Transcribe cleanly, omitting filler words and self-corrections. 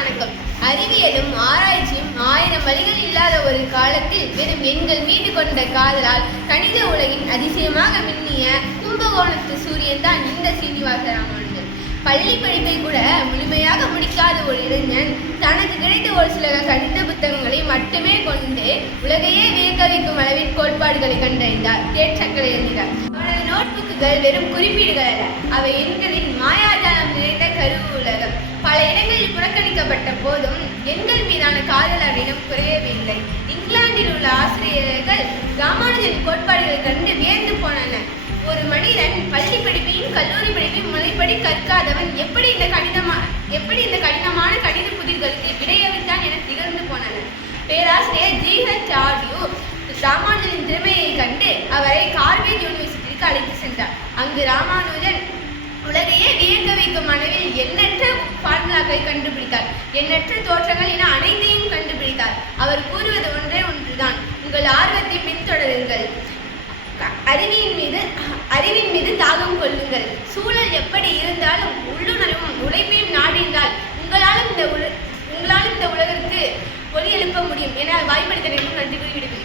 வணக்கம். அறிவியலும் ஆராய்ச்சியும் 1000 வழிகள் இல்லாத ஒரு காலத்தில் வெறும் எண்கள் மீது கொண்ட காதலால் கணித உலகின் அதிசயமாக மின்னிய கும்பகோணத்து சூரியன் தான் இந்த சீனிவாச ராமானுஜன். பள்ளி படிப்பை கூட முழுமையாக முடிக்காத ஒரு இளைஞன் தனக்கு கிடைத்த ஒரு சில கணித புத்தகங்களை மட்டுமே கொண்டு உலகையே வியக்க வைக்கும் அளவில் கோட்பாடுகளை கண்டறிந்தார், தேற்றங்களை எழுதினார். அவரது நோட்புக்குகள் வெறும் குறிப்பீடுகள் அல்ல, அவை எண்களின் மாயாஜாலம் நிறைந்த கருவு உலகம். பல இடங்களில் புறக்கணிக்கப்பட்ட போதும் எண்கள் மீதான காதல் அவரிடம் குறையவில்லை. இங்கிலாந்தில் உள்ள ஆசிரியர்கள் ராமானுஜன் கோட்பாடுகளை கண்டு வியந்து போனனர். ஒரு மனிதன் பள்ளி படிப்பையும் கல்லூரி படிப்பையும் முறைப்படி கற்காதவன் எப்படி இந்த கடினமான கணித புதிர்களுக்கு விடையளித்தான் என திகழ்ந்து போனனர். பேராசிரியர் G.H. ஆர்டியூ ராமானுஜனின் திறமையை கண்டு அவரை கார்பேஜ் யூனிவர்சிட்டிக்கு அழைத்து சென்றார். அங்கு ராமானுஜன் உலகையே வியக்க வைக்கும் அளவில் எண்ணற்ற ஃபார்முலாக்களை கண்டுபிடித்தார். எண்ணற்ற தோற்றங்கள் என அனைத்தையும் கண்டுபிடித்தார். அவர் கூறுவது ஒன்றே ஒன்றுதான்: உங்கள் ஆர்வத்தை பின்தொடருங்கள், அறிவின் மீது தாகம் கொள்ளுங்கள். சூழல் எப்படி இருந்தாலும் உள்ளுணர்வும் உழைப்பையும் நாடினால் உங்களாலும் இந்த உலகிற்கு ஒளி எழுப்ப முடியும் என வாய்ப்பளித்த நன்றி கூறி விடுகிறேன்.